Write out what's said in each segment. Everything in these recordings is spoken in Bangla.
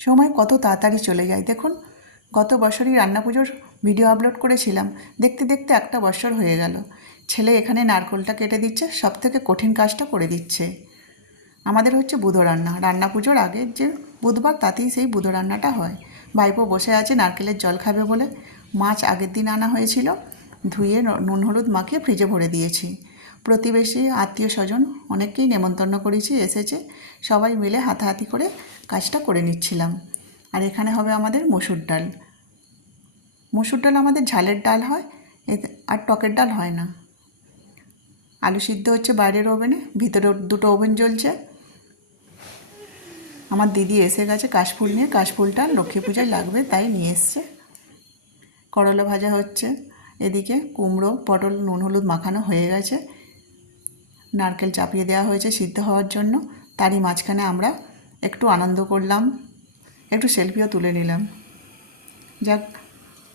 সময় কত তাড়াতাড়ি চলে যায় দেখুন। গত বছরই রান্না পুজোর ভিডিও আপলোড করেছিলাম, দেখতে দেখতে একটা বছর হয়ে গেল। ছেলে এখানে নারকেলটা কেটে দিচ্ছে, সবথেকে কঠিন কাজটা করে দিচ্ছে। আমাদের হচ্ছে বুধো রান্না, রান্না পুজোর আগের যে বুধবার তাতেই সেই বুধো রান্নাটা হয়। ভাইপো বসে আছে নারকেলের জল খাবে বলে। মাছ আগের দিন আনা হয়েছিল, ধুয়ে নুন হলুদ মাখিয়ে ফ্রিজে ভরে দিয়েছি। প্রতিবেশী আত্মীয় স্বজন অনেককেই নেমন্তন্ন করেছি, এসেছে। সবাই মিলে হাতাহাতি করে কাজটা করে নিচ্ছিলাম। আর এখানে হবে আমাদের মসুর ডাল। মসুর ডাল আমাদের ঝালের ডাল হয়, আর টকের ডাল হয় না। আলু সিদ্ধ হচ্ছে বাইরের ওভেনে, ভিতরে দুটো ওভেন জ্বলছে। আমার দিদি এসে গেছে কাশফুল নিয়ে, কাশফুলটা লক্ষ্মী পূজায় লাগবে তাই নিয়ে এসছে। করলা ভাজা হচ্ছে, এদিকে কুমড়ো পটল নুন হলুদ মাখানো হয়ে গেছে। নারকেল চাপিয়ে দেওয়া হয়েছে সিদ্ধ হওয়ার জন্য। তারই মাঝখানে আমরা একটু আনন্দ করলাম, একটু সেলফিও তুলে নিলাম। যাক,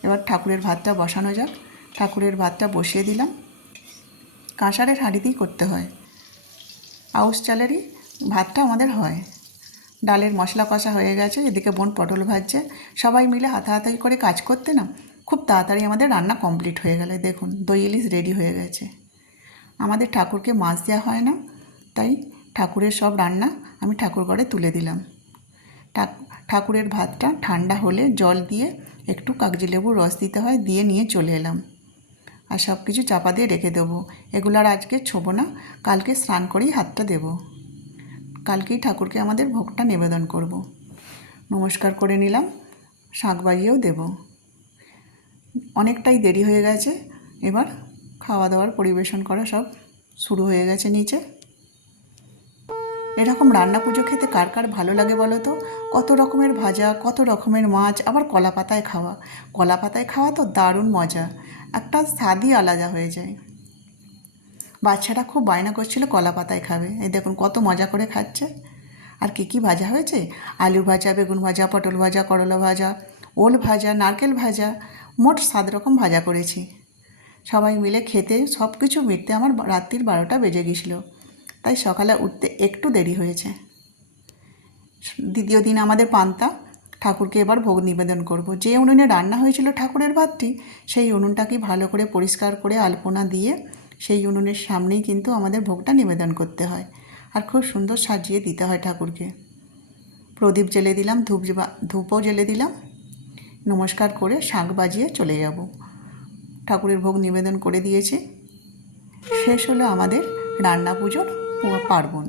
এবার ঠাকুরের ভাতটা বসানো যাক। ঠাকুরের ভাতটা বসিয়ে দিলাম। কাঁসারের হাঁড়িতেই করতে হয়, আউশ চালেরই ভাতটা আমাদের হয়। ডালের মশলা কষা হয়ে গেছে, এদিকে বোন পটল ভাজছে। সবাই মিলে হাতাহাতি করে কাজ করতে না খুব তাড়াতাড়ি আমাদের রান্না কমপ্লিট হয়ে গেলে। দেখুন দই ইলিশ রেডি হয়ে গেছে। আমাদের ঠাকুরকে মাছ দেওয়া হয় না, তাই ঠাকুরের সব রান্না আমি ঠাকুর ঘরে তুলে দিলাম। ঠাকুরের ভাতটা ঠান্ডা হলে জল দিয়ে একটু কাগজি লেবুর রস দিতে হয়, দিয়ে নিয়ে চলে এলাম। আর সব কিছু চাপা দিয়ে রেখে দেবো। এগুলো আর আজকে ছোবো না, কালকে স্নান করেই হাতটা দেবো। কালকেই ঠাকুরকে আমাদের ভোগটা নিবেদন করব। নমস্কার করে নিলাম, শাঁখ বাজিয়েও দেব। অনেকটাই দেরি হয়ে গেছে, এবার খাওয়া দাওয়ার পরিবেশন করা সব শুরু হয়ে গেছে নিচে। এরকম রান্না পুজো খেতে কার কার ভালো লাগে বলো তো? কত রকমের ভাজা, কত রকমের মাছ, আবার কলা পাতায় খাওয়া। কলা পাতায় খাওয়া তো দারুণ মজা, একটা স্বাদই আলাদা হয়ে যায়। বাচ্চারা খুব বায়না করছিল কলা পাতায় খাবে, এই দেখুন কত মজা করে খাচ্ছে। আর কী কী ভাজা হয়েছে, আলু ভাজা, বেগুন ভাজা, পটল ভাজা, করলা ভাজা, ওল ভাজা, নারকেল ভাজা, মোট 7 রকম ভাজা করেছি। সবাই মিলে খেতে সব কিছু মিটতে আমার রাত্রির 12টা বেজে গেছিল, তাই সকালে উঠতে একটু দেরি হয়েছে। দ্বিতীয় দিন আমাদের পান্তা। ঠাকুরকে এবার ভোগ নিবেদন করব। যে উনুনে রান্না হয়েছিল ঠাকুরের ভাতটি, সেই উনুনটাকে ভালো করে পরিষ্কার করে আলপনা দিয়ে সেই উনুনের সামনেই কিন্তু আমাদের ভোগটা নিবেদন করতে হয়। আর খুব সুন্দর সাজিয়ে দিতে হয় ঠাকুরকে। প্রদীপ জ্বেলে দিলাম, ধূপও জ্বেলে দিলাম। নমস্কার করে শাঁখ বাজিয়ে চলে যাব। ঠাকুরের ভোগ নিবেদন করে দিয়েছি। শেষ হলো আমাদের রান্না পুজোর পার্বণ।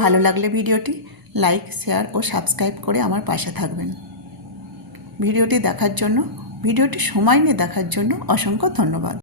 ভালো লাগলে ভিডিওটি লাইক, শেয়ার ও সাবস্ক্রাইব করে আমার পাশে থাকবেন। ভিডিওটি সময় নিয়ে দেখার জন্য অসংখ্য ধন্যবাদ।